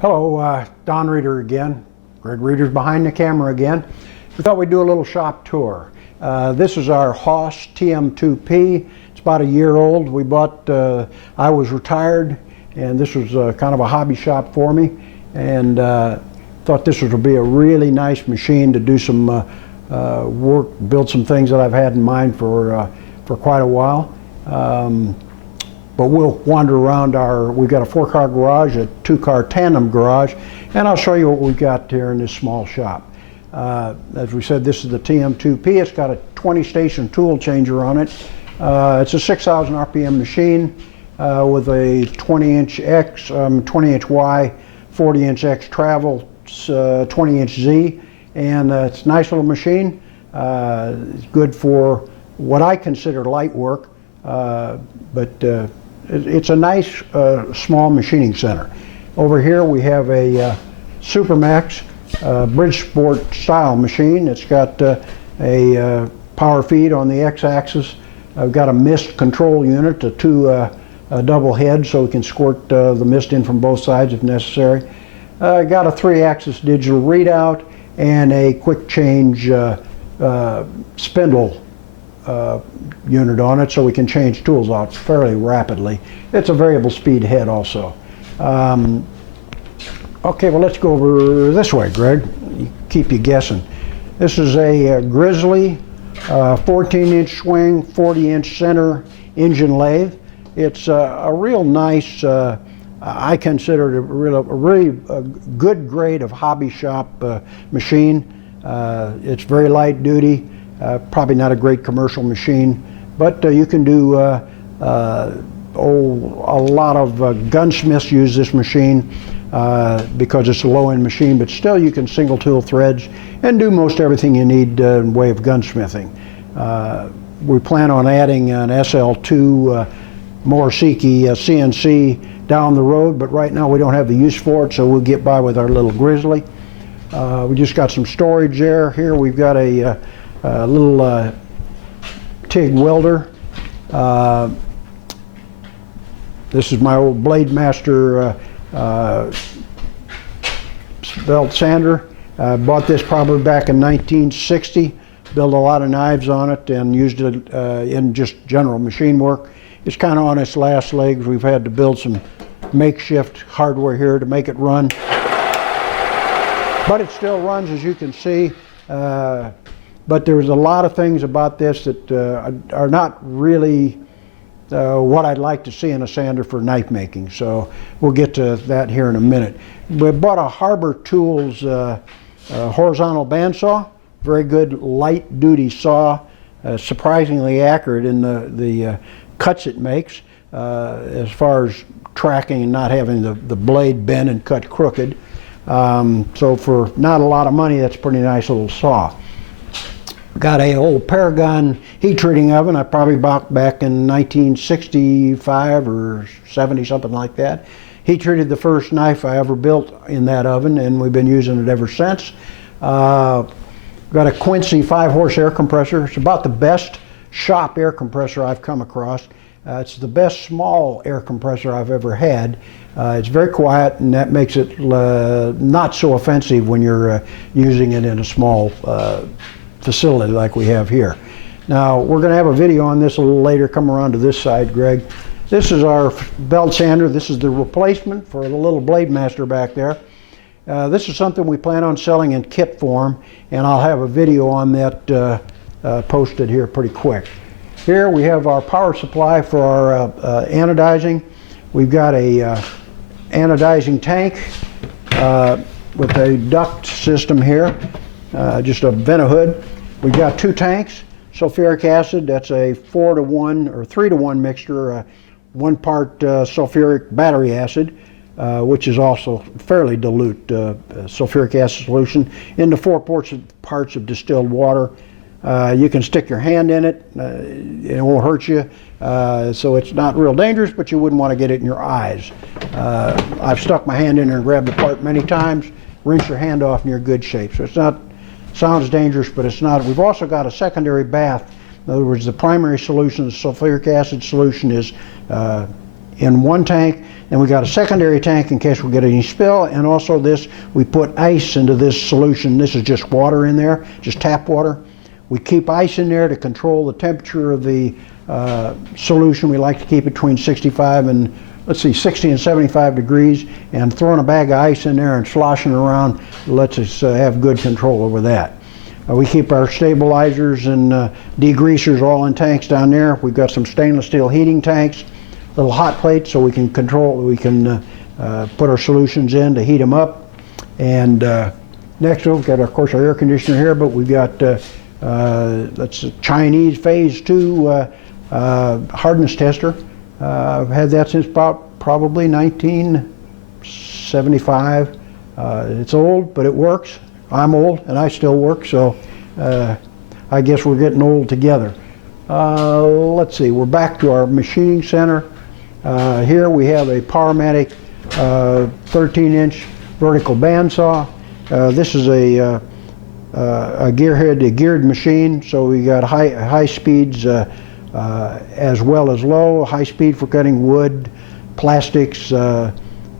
Hello, Don Reeder again. Greg Reeder's behind the camera again. We thought we'd do a little shop tour. This is our Haas TM2P. It's about a year old. We bought, I was retired, and this was kind of a hobby shop for me, and thought this would be a really nice machine to do some work, build some things that I've had in mind for quite a while. But we'll wander around we've got a 4-car garage, a 2-car tandem garage, and I'll show you what we've got here in this small shop. As we said, this is the TM2P. It's got a 20-station tool changer on it. It's a 6,000 RPM machine with a 20-inch X, 20-inch Y, 40-inch X travel, 20-inch Z, and it's a nice little machine. It's good for what I consider light work, but it's a nice small machining center. Over here we have a Supermax Bridgesport style machine. It's got a power feed on the X-axis. I've got a mist control unit, two double heads, so we can squirt the mist in from both sides if necessary. Got a 3-axis digital readout and a quick change spindle unit on it, so we can change tools out fairly rapidly. It's a variable speed head also. Okay, well, let's go over this way, Greg. Keep you guessing. This is a Grizzly 14-inch swing, 40-inch center engine lathe. It's a real nice, I consider it a really good grade of hobby shop machine. It's very light duty. Probably not a great commercial machine, but you can do a lot of gunsmiths use this machine because it's a low-end machine, but still you can single tool threads and do most everything you need in way of gunsmithing. We plan on adding an SL2 Morisiki CNC down the road, but right now we don't have the use for it, so we'll get by with our little Grizzly. We just got some storage there. Here we've got a little TIG welder. This is my old Blade Master belt sander. I bought this probably back in 1960. Built a lot of knives on it and used it in just general machine work. It's kind of on its last legs. We've had to build some makeshift hardware here to make it run. But it still runs, as you can see. But there's a lot of things about this that are not really what I'd like to see in a sander for knife making. So we'll get to that here in a minute. We bought a Harbor Tools horizontal bandsaw. Very good light duty saw, surprisingly accurate in the cuts it makes as far as tracking and not having the blade bend and cut crooked. So for not a lot of money, that's a pretty nice little saw. Got a old Paragon heat treating oven I probably bought back in 1965 or 70, something like that. Heat treated the first knife I ever built in that oven, and we've been using it ever since. Got a Quincy 5-horse air compressor. It's about the best shop air compressor I've come across. It's the best small air compressor I've ever had. It's very quiet, and that makes it not so offensive when you're using it in a small facility like we have here. Now, we're going to have a video on this a little later. Come around to this side, Greg. This is our belt sander. This is the replacement for the little Blade Master back there. This is something we plan on selling in kit form, and I'll have a video on that posted here pretty quick. Here we have our power supply for our anodizing. We've got a anodizing tank with a duct system here, just a vent-a-hood. We've got 2 tanks, sulfuric acid. That's a 4-to-1 or 3-to-1 mixture, 1 part sulfuric battery acid, which is also fairly dilute sulfuric acid solution, into 4 parts of distilled water. You can stick your hand in it, it won't hurt you, so it's not real dangerous, but you wouldn't want to get it in your eyes. I've stuck my hand in there and grabbed the part many times. Rinse your hand off and you're in good shape. So it's not, sounds dangerous, but it's not. We've also got a secondary bath. In other words, the primary solution, the sulfuric acid solution, is in one tank, and we got a secondary tank in case we get any spill, and also this, we put ice into this solution. This is just water in there, just tap water. We keep ice in there to control the temperature of the solution. We like to keep it between 65 and, let's see, 60 and 75 degrees, and throwing a bag of ice in there and sloshing around lets us have good control over that. We keep our stabilizers and degreasers all in tanks down there. We've got some stainless steel heating tanks, little hot plates, so we can control, we can put our solutions in to heat them up. And next we've got, of course, our air conditioner here, but we've got that's a Chinese phase 2 hardness tester. I've had that since about probably 1975. It's old, but it works. I'm old and I still work, so I guess we're getting old together. Let's see, we're back to our machining center. Here we have a Powermatic 13-inch vertical bandsaw. This is a geared machine, so we got high speeds as well as low. High speed for cutting wood, plastics,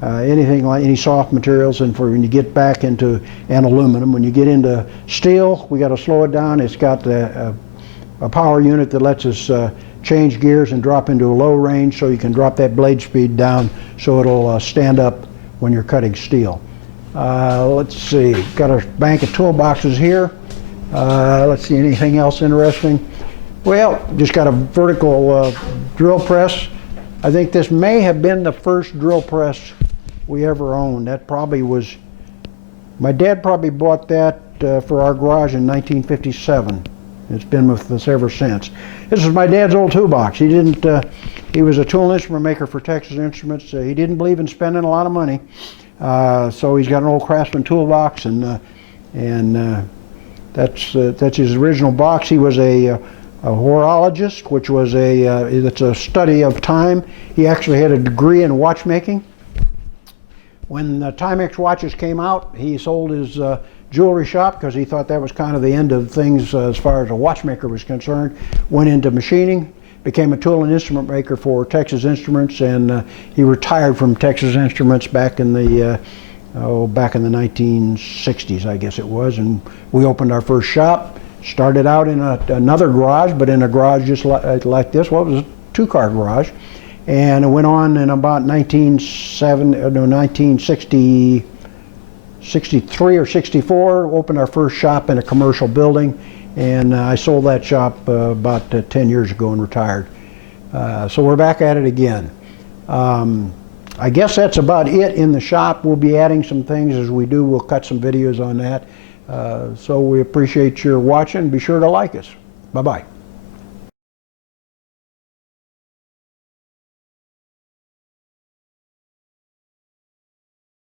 anything like any soft materials, and for when you get back into and aluminum. When you get into steel, we got to slow it down. It's got a power unit that lets us change gears and drop into a low range, so you can drop that blade speed down so it'll stand up when you're cutting steel. Let's see, got a bank of toolboxes here. Let's see, anything else interesting? Well, just got a vertical drill press. I think this may have been the first drill press we ever owned. That probably was, my dad probably bought that for our garage in 1957. It's been with us ever since. This is my dad's old toolbox. He didn't, he was a tool instrument maker for Texas Instruments. He didn't believe in spending a lot of money. So he's got an old Craftsman toolbox, and that's his original box. He was a horologist, which was it's a study of time. He actually had a degree in watchmaking. When the Timex watches came out, he sold his jewelry shop because he thought that was kind of the end of things as far as a watchmaker was concerned. Went into machining, became a tool and instrument maker for Texas Instruments, and he retired from Texas Instruments back in the 1960s, I guess it was, and we opened our first shop. Started out in another garage, but in a garage just like this. Well, it was a two-car garage, and it went on in about 1963 or 64. Opened our first shop in a commercial building, and I sold that shop about 10 years ago and retired. So we're back at it again. I guess that's about it in the shop. We'll be adding some things as we do. We'll cut some videos on that. So we appreciate your watching. Be sure to like us. Bye-bye.